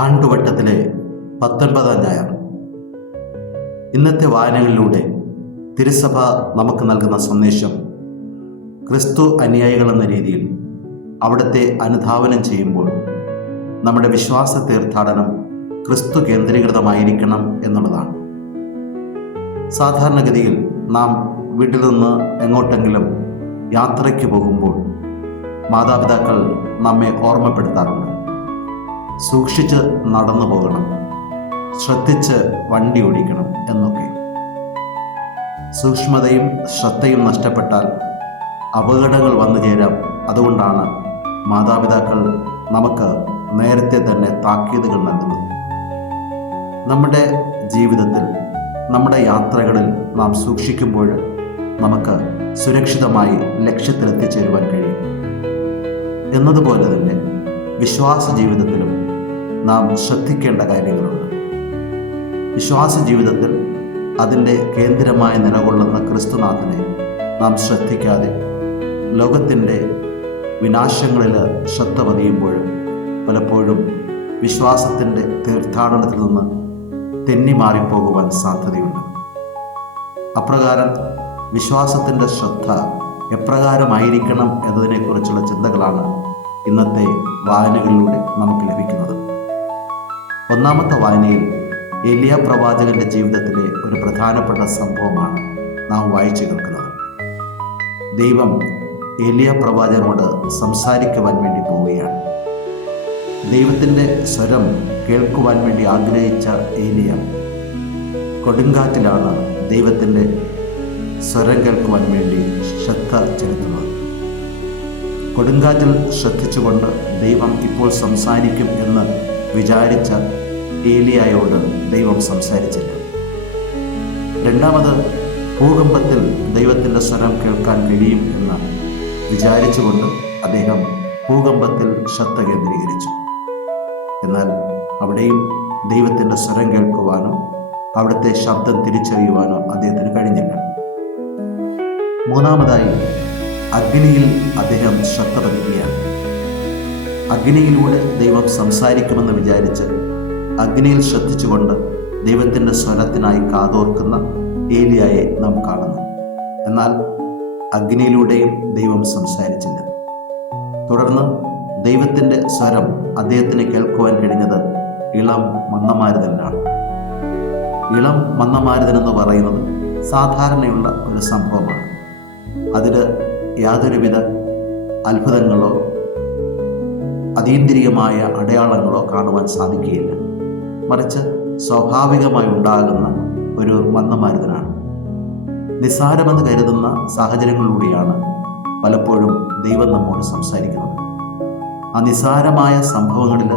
ആണ്ടുവട്ടത്തിലെ 19-ാം ഞായർ. ഇന്നത്തെ വായനകളിലൂടെ തിരുസഭ നമുക്ക് നൽകുന്ന സന്ദേശം ക്രിസ്തു അനുയായികളെന്ന രീതിയിൽ അവിടുത്തെ അനുധാവനം ചെയ്യുമ്പോൾ നമ്മുടെ വിശ്വാസ തീർത്ഥാടനം ക്രിസ്തു കേന്ദ്രീകൃതമായിരിക്കണം എന്നുള്ളതാണ്. സാധാരണഗതിയിൽ നാം വീട്ടിൽ നിന്ന് എങ്ങോട്ടെങ്കിലും യാത്രയ്ക്ക് പോകുമ്പോൾ മാതാപിതാക്കൾ നമ്മെ ഓർമ്മപ്പെടുത്താറുണ്ട്. സൂക്ഷിച്ച് നടന്നു പോകണം, ശ്രദ്ധിച്ച് വണ്ടി ഓടിക്കണം എന്നൊക്കെ. സൂക്ഷ്മതയും ശ്രദ്ധയും നഷ്ടപ്പെട്ടാൽ അപകടങ്ങൾ വന്നു ചേരാം. അതുകൊണ്ടാണ് മാതാപിതാക്കൾ നമുക്ക് നേരത്തെ തന്നെ താക്കീതുകൾ നൽകുന്നത്. നമ്മുടെ ജീവിതത്തിൽ, നമ്മുടെ യാത്രകളിൽ നാം സൂക്ഷിക്കുമ്പോൾ നമുക്ക് സുരക്ഷിതമായി ലക്ഷ്യത്തിലെത്തിച്ചേരുവാൻ കഴിയും. എന്നതുപോലെ തന്നെ വിശ്വാസ ജീവിതത്തിലും നാം ശ്രദ്ധിക്കേണ്ട കാര്യങ്ങളുണ്ട്. വിശ്വാസ ജീവിതത്തിൽ അതിൻ്റെ കേന്ദ്രമായി നിലകൊള്ളുന്ന ക്രിസ്തുനാഥനെ നാം ശ്രദ്ധിക്കാതെ ലോകത്തിൻ്റെ വിനാശങ്ങളിൽ ശ്രദ്ധ പതിയുമ്പോൾ പലപ്പോഴും വിശ്വാസത്തിൻ്റെ തീർത്ഥാടനത്തിൽ നിന്ന് തെന്നിമാറിപ്പോകുവാൻ സാധ്യതയുണ്ട്. അപ്രകാരം വിശ്വാസത്തിൻ്റെ ശ്രദ്ധ എപ്രകാരമായിരിക്കണം എന്നതിനെക്കുറിച്ചുള്ള ചിന്തകളാണ് ഇന്നത്തെ വായനകളിലൂടെ നമുക്ക് ലഭിക്കുന്നത്. ഒന്നാമത്തെ വായനയിൽ ഏലിയ പ്രവാചകന്റെ ജീവിതത്തിലെ ഒരു പ്രധാനപ്പെട്ട സംഭവമാണ് നാം വായിച്ചു കേൾക്കുന്നത്. ദൈവം ഏലിയ പ്രവാചകനോട് സംസാരിക്കുവാൻ വേണ്ടി പോവുകയാണ്. ദൈവത്തിൻ്റെ സ്വരം കേൾക്കുവാൻ വേണ്ടി ആഗ്രഹിച്ച ഏലിയ കൊടുങ്കാറ്റിലാണ് ദൈവത്തിൻ്റെ സ്വരം കേൾക്കുവാൻ വേണ്ടി ശ്രദ്ധ ചെലുത്തുന്നത്. കൊടുങ്കാറ്റിൽ ശ്രദ്ധിച്ചുകൊണ്ട് ദൈവം ഇപ്പോൾ സംസാരിക്കും എന്ന് വിചാരിച്ച ഏലിയായോട് ദൈവം സംസാരിച്ചില്ല. രണ്ടാമത്, ഭൂകമ്പത്തിൽ ദൈവത്തിൻ്റെ സ്വരം കേൾക്കാൻ കഴിയും എന്ന് വിചാരിച്ചുകൊണ്ട് അദ്ദേഹം ഭൂകമ്പത്തിൽ ശ്രദ്ധ കേന്ദ്രീകരിച്ചു. എന്നാൽ അവിടെയും ദൈവത്തിൻ്റെ സ്വരം കേൾക്കുവാനോ അവിടുത്തെ ശബ്ദം തിരിച്ചറിയുവാനോ അദ്ദേഹത്തിന് കഴിഞ്ഞില്ല. മൂന്നാമതായി, അഗ്നിയിൽ അദ്ദേഹം ശ്രദ്ധ പതിക്കുകയാണ്. അഗ്നിയിലൂടെ ദൈവം സംസാരിക്കുമെന്ന് വിചാരിച്ച് അഗ്നിയിൽ ശ്രദ്ധിച്ചുകൊണ്ട് ദൈവത്തിൻ്റെ സ്വരത്തിനായി കാതോർക്കുന്ന ഏലിയായെ നാം കാണുന്നു. എന്നാൽ അഗ്നിയിലൂടെയും ദൈവം സംസാരിച്ചില്ല. തുടർന്ന് ദൈവത്തിൻ്റെ സ്വരം അദ്ദേഹത്തിന് കേൾക്കുവാൻ കഴിഞ്ഞത് ഇളം മന്ദമാരുതനാണ്. ഇളം മന്ദമാരുതൻ എന്ന് പറയുന്നത് സാധാരണയുള്ള ഒരു സംഭവമാണ്. അതിൽ യാതൊരുവിധ അത്ഭുതങ്ങളോ അതീന്ദ്രിയമായ അടയാളങ്ങളോ കാണുവാൻ സാധിക്കുകയില്ല. മറിച്ച് സ്വാഭാവികമായി ഉണ്ടാകുന്ന ഒരു മന്ദമാരുതനാണ്. നിസ്സാരമെന്ന് കരുതുന്ന സാഹചര്യങ്ങളിലൂടെയാണ് പലപ്പോഴും ദൈവം നമ്മോട് സംസാരിക്കുന്നത്. ആ നിസ്സാരമായ സംഭവങ്ങളിൽ,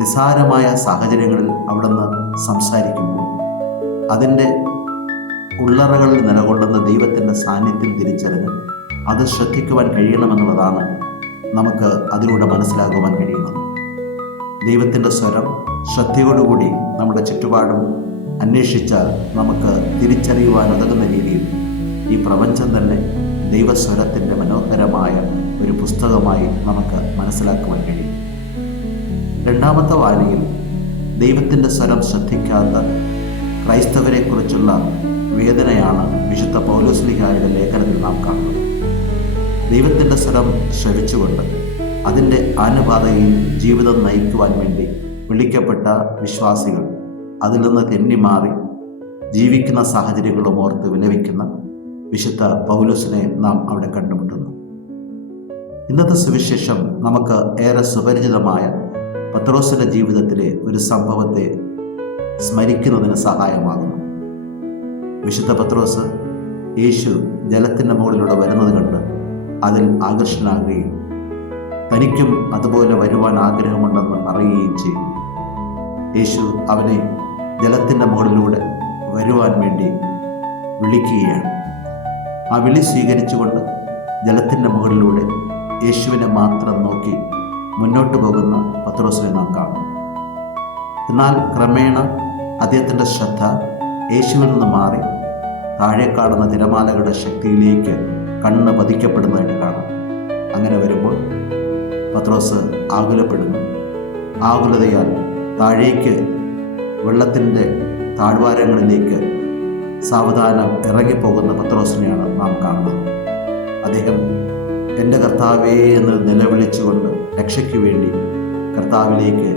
നിസ്സാരമായ സാഹചര്യങ്ങളിൽ അവിടുന്ന് സംസാരിക്കുമ്പോൾ അതിൻ്റെ ഉള്ളറകളിൽ നിലകൊള്ളുന്ന ദൈവത്തിൻ്റെ സാന്നിധ്യം തിരിച്ചറിഞ്ഞ് അത് ശ്രദ്ധിക്കുവാൻ കഴിയണമെന്നുള്ളതാണ് നമുക്ക് അതിലൂടെ മനസ്സിലാക്കുവാൻ കഴിയുന്നത്. ദൈവത്തിൻ്റെ സ്വരം ശ്രദ്ധയോടുകൂടി നമ്മുടെ ചുറ്റുപാടും അന്വേഷിച്ചാൽ നമുക്ക് തിരിച്ചറിയുവാൻ ഉതകുന്ന രീതിയിൽ ഈ പ്രപഞ്ചം തന്നെ ദൈവസ്വരത്തിൻ്റെ മനോഹരമായ ഒരു പുസ്തകമായി നമുക്ക് മനസ്സിലാക്കുവാൻ കഴിയും. രണ്ടാമത്തെ വായനയിൽ ദൈവത്തിൻ്റെ സ്വരം ശ്രദ്ധിക്കാത്ത ക്രൈസ്തവരെക്കുറിച്ചുള്ള വേദനയാണ് വിശുദ്ധ പൗലോസ്ലീഹായുടെ ലേഖനത്തിൽ നാം കാണുന്നത്. ദൈവത്തിൻ്റെ സ്വരം ശ്രവിച്ചുകൊണ്ട് അതിൻ്റെ ആനുപാതയിൽ ജീവിതം നയിക്കുവാൻ വേണ്ടി വിളിക്കപ്പെട്ട വിശ്വാസികൾ അതിൽ നിന്ന് തെന്നിമാറി ജീവിക്കുന്ന സാഹചര്യങ്ങളും ഓർത്ത് വിലപിക്കുന്ന വിശുദ്ധ പൗലോസിനെ നാം അവിടെ കണ്ടുമുട്ടുന്നു. ഇന്നത്തെ സുവിശേഷം നമുക്ക് ഏറെ സുപരിചിതമായ പത്രോസിൻ്റെ ജീവിതത്തിലെ ഒരു സംഭവത്തെ സ്മരിക്കുന്നതിന് സഹായമാകുന്നു. വിശുദ്ധ പത്രോസ് യേശു ജലത്തിൻ്റെ മുകളിലൂടെ വരുന്നത് കണ്ട് അതിൽ ആകർഷനാകുകയും തനിക്കും അതുപോലെ വരുവാൻ ആഗ്രഹമുണ്ടെന്ന് പറയുകയും ചെയ്തു. യേശു അവനെ ജലത്തിൻ്റെ മുകളിലൂടെ വരുവാൻ വേണ്ടി വിളിക്കുകയാണ്. ആ വിളി സ്വീകരിച്ചുകൊണ്ട് ജലത്തിൻ്റെ മുകളിലൂടെ യേശുവിനെ മാത്രം നോക്കി മുന്നോട്ട് പോകുന്ന പത്രോസിനെ നാം കാണുന്നു. എന്നാൽ ക്രമേണ അദ്ദേഹത്തിൻ്റെ ശ്രദ്ധ യേശുവിൽ നിന്ന് മാറി താഴെ കാണുന്ന തിരമാലകളുടെ ശക്തിയിലേക്ക് കണ്ണ് പതിക്കപ്പെടുന്നതായിട്ട് കാണാം. അങ്ങനെ വരുമ്പോൾ പത്രോസ് ആകുലപ്പെടുന്നു. ആകുലതയാൽ താഴേക്ക് വെള്ളത്തിൻ്റെ താഴ്വാരങ്ങളിലേക്ക് സാവധാനം ഇറങ്ങിപ്പോകുന്ന പത്രോസിനെയാണ് നാം കാണുന്നത്. അദ്ദേഹം എൻ്റെ കർത്താവേ എന്ന് നിലവിളിച്ചുകൊണ്ട് രക്ഷയ്ക്ക് വേണ്ടി കർത്താവിലേക്ക്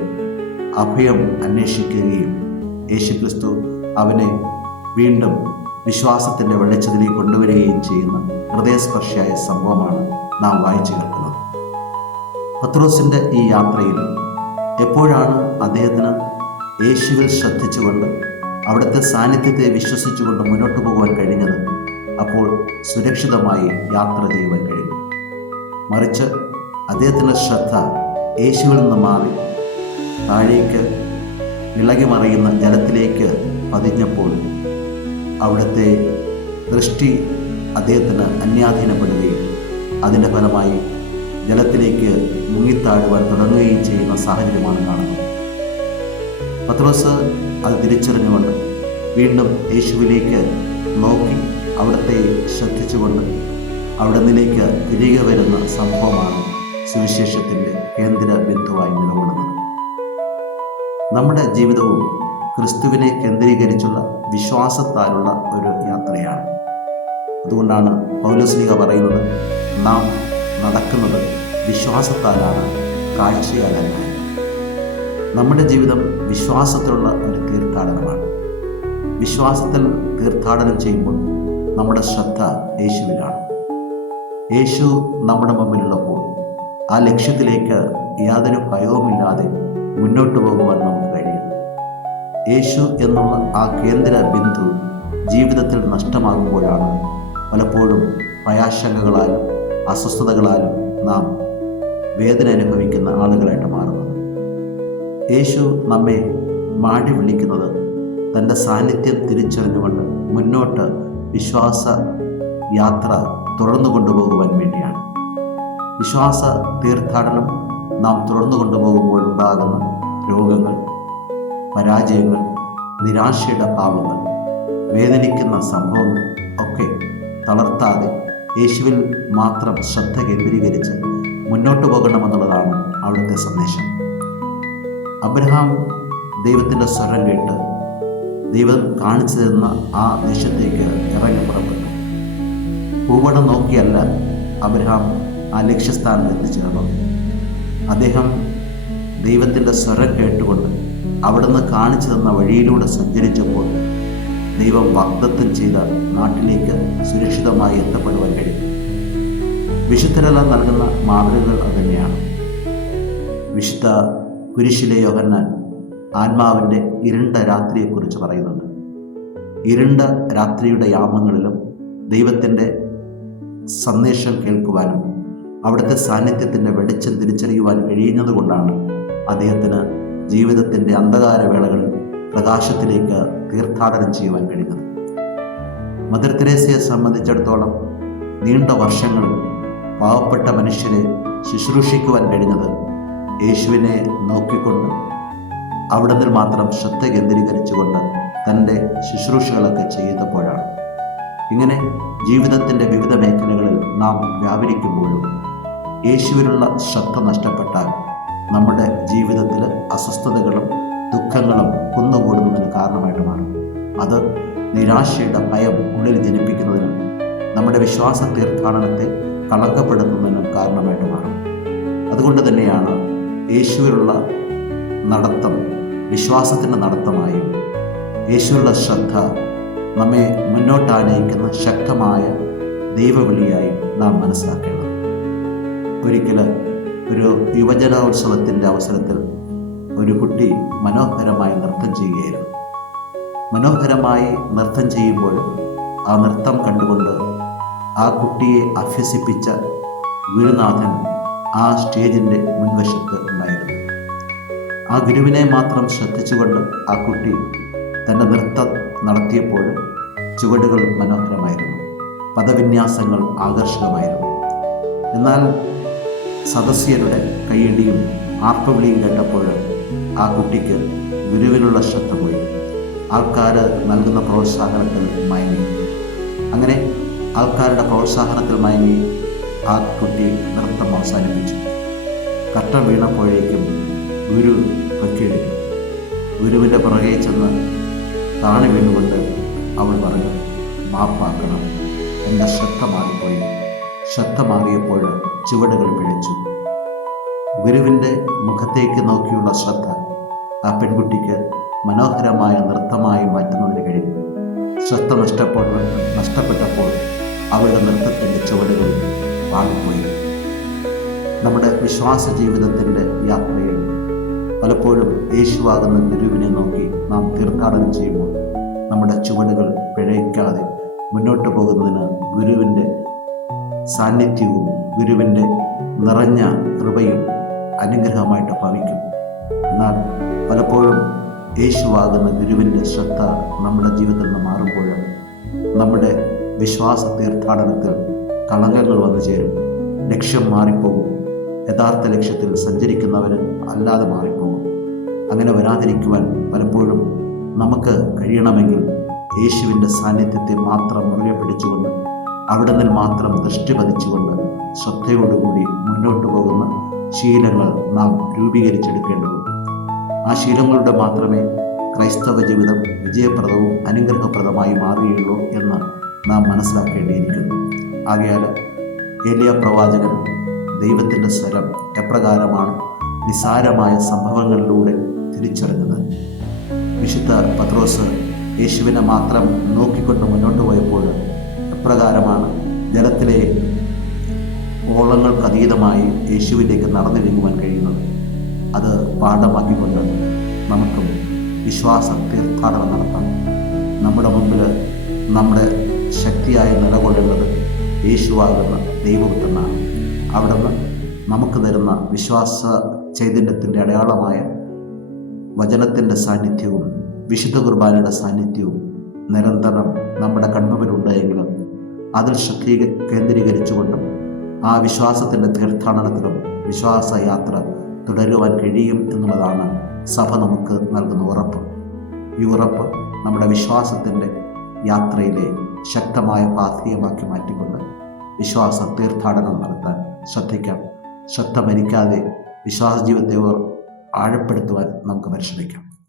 അഭയം അന്വേഷിക്കുകയും യേശുക്രിസ്തു അവനെ വീണ്ടും വിശ്വാസത്തിൻ്റെ വെളിച്ചത്തിലേക്ക് കൊണ്ടുവരികയും ചെയ്യുന്ന ഹൃദയസ്പർശിയായ സംഭവമാണ് നാം വായിച്ചു കേൾക്കുന്നത്. പത്രോസിൻ്റെ ഈ യാത്രയിൽ എപ്പോഴാണ് അദ്ദേഹത്തിന് യേശുവിൽ ശ്രദ്ധിച്ചുകൊണ്ട് അവിടുത്തെ സാന്നിധ്യത്തെ വിശ്വസിച്ചുകൊണ്ട് മുന്നോട്ട് പോകുവാൻ കഴിഞ്ഞത്? അപ്പോൾ സുരക്ഷിതമായി യാത്ര ചെയ്യുവാൻ കഴിഞ്ഞു. മറിച്ച് അദ്ദേഹത്തിൻ്റെ ശ്രദ്ധ യേശുവിൽ നിന്ന് മാറി താഴേക്ക് ഇളകി മറിയുന്ന ജലത്തിലേക്ക് പതിഞ്ഞപ്പോൾ അവിടുത്തെ ദൃഷ്ടി അദ്ദേഹത്തിന് അന്യാധീനപ്പെടുകയും അതിൻ്റെ ഫലമായി ജലത്തിലേക്ക് മുങ്ങിത്താഴുവാൻ തുടങ്ങുകയും ചെയ്യുന്ന സാഹചര്യമാണ് കാണുന്നത്. പത്രോസ് അത് തിരിച്ചറിഞ്ഞുകൊണ്ട് വീണ്ടും യേശുവിലേക്ക് നോക്കി അവിടുത്തെ ശ്രദ്ധിച്ചുകൊണ്ട് അവിടെ നിന്നിലേക്ക് തിരികെ വരുന്ന സംഭവമാണ് സുവിശേഷത്തിൻ്റെ കേന്ദ്ര ബിന്ദുവായി നിലകൊള്ളുന്നത്. നമ്മുടെ ജീവിതവും ക്രിസ്തുവിനെ കേന്ദ്രീകരിച്ചുള്ള വിശ്വാസത്താലുള്ള ഒരു യാത്രയാണ്. അതുകൊണ്ടാണ് പൗലോസ്ലീഹ പറയുന്നത്, നാം നടക്കുന്നത് വിശ്വാസത്താലാണ്, കാഴ്ചയാലല്ല. നമ്മുടെ ജീവിതം വിശ്വാസത്തിലുള്ള ഒരു തീർത്ഥാടനമാണ്. വിശ്വാസത്തിൽ തീർത്ഥാടനം ചെയ്യുമ്പോൾ നമ്മുടെ ശ്രദ്ധ യേശുവിലാണ്. യേശു നമ്മുടെ മുമ്പിലുള്ളപ്പോൾ ആ ലക്ഷ്യത്തിലേക്ക് യാതൊരു ഭയവുമില്ലാതെ മുന്നോട്ട് പോകുവാൻ നമുക്ക് കഴിയും. യേശു എന്നുള്ള ആ കേന്ദ്ര ബിന്ദു ജീവിതത്തിൽ നഷ്ടമാകുമ്പോഴാണ് പലപ്പോഴും ഭയാശങ്കകളാലും അസ്വസ്ഥതകളാലും നാം വേദന അനുഭവിക്കുന്ന ആളുകളായിട്ട് മാറുന്നത്. യേശു നമ്മെ മാടി വിളിക്കുന്നത് തൻ്റെ സാന്നിധ്യം തിരിച്ചറിഞ്ഞുകൊണ്ട് മുന്നോട്ട് വിശ്വാസ യാത്ര തുടർന്നു കൊണ്ടുപോകുവാൻ വേണ്ടിയാണ്. വിശ്വാസ തീർത്ഥാടനം നാം തുടർന്നു കൊണ്ടുപോകുമ്പോഴുണ്ടാകുന്ന രോഗങ്ങൾ, പരാജയങ്ങൾ, നിരാശയുടെ ഭാവങ്ങൾ, വേദനിക്കുന്ന സംഭവങ്ങൾ ഒക്കെ തളർത്താതെ യേശുവിൽ മാത്രം ശ്രദ്ധ കേന്ദ്രീകരിച്ച് മുന്നോട്ട് പോകണമെന്നുള്ളതാണ് അവിടുത്തെ സന്ദേശം. അബ്രഹാം ദൈവത്തിൻ്റെ സ്വരം കേട്ട് ദൈവം കാണിച്ചു തരുന്ന ആ ദേശത്തേക്ക് ഇറങ്ങി പുറപ്പെട്ടു. ഭൂപടം നോക്കിയല്ല അബ്രഹാം ആ ലക്ഷ്യസ്ഥാനത്ത് എത്തിച്ചേർന്നത്. അദ്ദേഹം ദൈവത്തിൻ്റെ സ്വരം കേട്ടുകൊണ്ട് അവിടുന്ന് കാണിച്ചു തന്ന വഴിയിലൂടെ സഞ്ചരിച്ചപ്പോൾ ദൈവം വാഗ്ദത്തം ചെയ്ത നാട്ടിലേക്ക് സുരക്ഷിതമായി എത്തപ്പെടുവാൻ കഴിയും. വിശുദ്ധരെല്ലാം നൽകുന്ന മാതൃകകൾ അതുതന്നെയാണ്. വിശുദ്ധ കുരിശിലെ യോഹന്നാൻ ആത്മാവിൻ്റെ ഇരുണ്ട രാത്രിയെക്കുറിച്ച് പറയുന്നുണ്ട്. ഇരുണ്ട രാത്രിയുടെ യാമങ്ങളിലും ദൈവത്തിൻ്റെ സന്ദേശം കേൾക്കുവാനും അവിടുത്തെ സാന്നിധ്യത്തിൻ്റെ വെളിച്ചം തിരിച്ചറിയുവാൻ കഴിയുന്നതുകൊണ്ടാണ് അദ്ദേഹത്തിന് ജീവിതത്തിൻ്റെ അന്ധകാരവേളകളിൽ പ്രകാശത്തിലേക്ക് തീർത്ഥാടനം ചെയ്യുവാൻ കഴിയുന്നത്. മദർ തെരേസയെ സംബന്ധിച്ചിടത്തോളം നീണ്ട വർഷങ്ങളിൽ പാവപ്പെട്ട മനുഷ്യരെ ശുശ്രൂഷിക്കുവാൻ കഴിഞ്ഞത് യേശുവിനെ നോക്കിക്കൊണ്ട് അവിടെ നിന്ന് മാത്രം ശ്രദ്ധ കേന്ദ്രീകരിച്ചുകൊണ്ട് തൻ്റെ ശുശ്രൂഷകളൊക്കെ ചെയ്തപ്പോഴാണ്. ഇങ്ങനെ ജീവിതത്തിൻ്റെ വിവിധ മേഖലകളിൽ നാം വ്യാപരിക്കുമ്പോഴും യേശുവിനുള്ള ശ്രദ്ധ നഷ്ടപ്പെട്ടാൽ നമ്മുടെ ജീവിതത്തിൽ അസ്വസ്ഥതകളും ദുഃഖങ്ങളും കുന്നുകൂടുന്നതിന് കാരണമായിട്ട് മാറും. അത് നിരാശയുടെ ഭയം ഉള്ളിൽ ജനിപ്പിക്കുന്നതിനും നമ്മുടെ വിശ്വാസ തീർത്ഥാടനത്തെ കളങ്കപ്പെടുത്തുന്നതിനും കാരണമായിട്ട് മാറും. അതുകൊണ്ട് തന്നെയാണ് യേശുവിലുള്ള നടത്തം വിശ്വാസത്തിൻ്റെ നടത്തമായും യേശുവിലുള്ള ശ്രദ്ധ നമ്മെ മുന്നോട്ടാനയിക്കുന്ന ശക്തമായ ദൈവവിളിയായി നാം മനസ്സിലാക്കേണ്ടത്. ഒരിക്കൽ ഒരു യുവജനോത്സവത്തിൻ്റെ അവസരത്തിൽ ഒരു കുട്ടി മനോഹരമായി നൃത്തം ചെയ്യുകയായിരുന്നു. മനോഹരമായി നൃത്തം ചെയ്യുമ്പോൾ ആ നൃത്തം കണ്ടുകൊണ്ട് ആ കുട്ടിയെ അഭ്യസിപ്പിച്ച ഗുരുനാഥൻ ആ സ്റ്റേജിൻ്റെ മുൻവശത്ത് ഉണ്ടായിരുന്നു. ആ ഗുരുവിനെ മാത്രം ശ്രദ്ധിച്ചുകൊണ്ട് ആ കുട്ടി തൻ്റെ നൃത്തം നടത്തിയപ്പോൾ ചുവടുകൾ മനോഹരമായിരുന്നു, പദവിന്യാസങ്ങൾ ആകർഷകമായിരുന്നു. എന്നാൽ സദസ്യരുടെ കൈയടിയും ആർപ്പവിളിയും കേട്ടപ്പോൾ ആ കുട്ടിക്ക് ഗുരുവിനുള്ള ശ്രദ്ധ പോയി. ആൾക്കാർ നൽകുന്ന പ്രോത്സാഹനത്തിൽ മയങ്ങി. അങ്ങനെ ആൾക്കാരുടെ പ്രോത്സാഹനത്തിൽ മയങ്ങി ആ കുട്ടി നൃത്തം അവസാനിപ്പിച്ചു. കട്ട വീണപ്പോഴേക്കും ഗുരു പൊക്കിയെടുത്തു. ഗുരുവിൻ്റെ പുറകെ ചെന്ന് താണു വീണുകൊണ്ട് അവൾ പറഞ്ഞു, മാപ്പാക്കണം, എൻ്റെ ശ്രദ്ധ മാറിപ്പോയി. ശ്രദ്ധ മാറിയപ്പോൾ ചുവടുകൾ പിഴച്ചു. ഗുരുവിൻ്റെ മുഖത്തേക്ക് നോക്കിയുള്ള ശ്രദ്ധ ആ പെൺകുട്ടിക്ക് മനോഹരമായ നൃത്തമായി മാറ്റുന്നതിന് കഴിയും. ശ്രദ്ധ നഷ്ടപ്പെട്ടപ്പോൾ അവളുടെ നൃത്തത്തിൻ്റെ ചുവടുകൾ പാടിപ്പോയി. നമ്മുടെ വിശ്വാസ ജീവിതത്തിൻ്റെ യാത്രയിൽ പലപ്പോഴും യേശുവാകുന്ന ഗുരുവിനെ നോക്കി നാം തീർത്ഥാടനം ചെയ്യുമ്പോൾ നമ്മുടെ ചുവടുകൾ പിഴയ്ക്കാതെ മുന്നോട്ട് പോകുന്നതിന് ഗുരുവിൻ്റെ സാന്നിധ്യവും ഗുരുവിൻ്റെ നിറഞ്ഞ കൃപയും അനുഗ്രഹമായിട്ട് ഭവിക്കും. എന്നാൽ പലപ്പോഴും യേശുവാകുന്ന ഗുരുവിൻ്റെ ശ്രദ്ധ നമ്മുടെ ജീവിതത്തിൽ നിന്ന് മാറുമ്പോൾ നമ്മുടെ വിശ്വാസ തീർത്ഥാടനത്തിൽ കളങ്കങ്ങൾ വന്നു ചേരും. ലക്ഷ്യം മാറിപ്പോകും. യഥാർത്ഥ ലക്ഷ്യത്തിൽ സഞ്ചരിക്കുന്നവന് അല്ലാതെ മാറിപ്പോകും. അങ്ങനെ വരാതിരിക്കുവാൻ പലപ്പോഴും നമുക്ക് കഴിയണമെങ്കിൽ യേശുവിൻ്റെ സാന്നിധ്യത്തെ മാത്രം മുറുകെ പിടിച്ചുകൊണ്ട് അവിടെ നിന്ന് മാത്രം ദൃഷ്ടി പതിച്ചുകൊണ്ട് ശ്രദ്ധയോടുകൂടി മുന്നോട്ട് പോകുന്ന ശീലങ്ങൾ നാം രൂപീകരിച്ചെടുക്കേണ്ടതുണ്ട്. ആ ശീലങ്ങളുടെ മാത്രമേ ക്രൈസ്തവ ജീവിതം വിജയപ്രദവും അനുഗ്രഹപ്രദമായി മാറുകയുള്ളൂ എന്ന് നാം മനസ്സിലാക്കേണ്ടിയിരിക്കുന്നു. ആകയാൽ ഏലിയ പ്രവാചകൻ ദൈവത്തിൻ്റെ സ്വരം എപ്രകാരമാണ് നിസാരമായ സംഭവങ്ങളിലൂടെ തിരിച്ചറിഞ്ഞത്. വിശുദ്ധ പത്രോസ് യേശുവിനെ മാത്രം നോക്കിക്കൊണ്ട് മുന്നോട്ട് പോയപ്പോൾ എപ്രകാരമാണ് ജലത്തിലെ ഓളങ്ങൾക്കതീതമായി യേശുവിലേക്ക് നടന്നു നീങ്ങുവാൻ കഴിയുന്നത്. അത് പാഠമാക്കിക്കൊണ്ട് നമുക്കും വിശ്വാസ തീർത്ഥാടനം നടത്താം. നമ്മുടെ മുമ്പിൽ നമ്മുടെ ശക്തിയായി നിലകൊള്ളുന്നത് യേശുവാകുന്ന ദൈവപുത്രനാണ്. അവിടുന്ന് നമുക്ക് തരുന്ന വിശ്വാസ ചൈതന്യത്തിൻ്റെ അടയാളമായ വചനത്തിൻ്റെ സാന്നിധ്യവും വിശുദ്ധ കുർബാനയുടെ സാന്നിധ്യവും നിരന്തരം നമ്മുടെ കൺമുമ്പിലുണ്ടെങ്കിലും അതിൽ ശ്രദ്ധ കേന്ദ്രീകരിച്ചുകൊണ്ടും ആ വിശ്വാസത്തിൻ്റെ തീർത്ഥാടനത്തിലും വിശ്വാസയാത്ര തുടരുവാൻ കഴിയും എന്നുള്ളതാണ് സഭ നമുക്ക് നൽകുന്ന ഉറപ്പ്. ഈ ഉറപ്പ് നമ്മുടെ വിശ്വാസത്തിൻ്റെ യാത്രയിലെ ശക്തമായ പാഥേയമാക്കി മാറ്റിക്കൊണ്ട് വിശ്വാസ തീർത്ഥാടനം നടത്താൻ ശ്രദ്ധിക്കാം. ശ്രദ്ധ മരിക്കാതെ വിശ്വാസ ജീവിതത്തെ ആഴപ്പെടുത്തുവാൻ നമുക്ക് പരിശ്രമിക്കാം.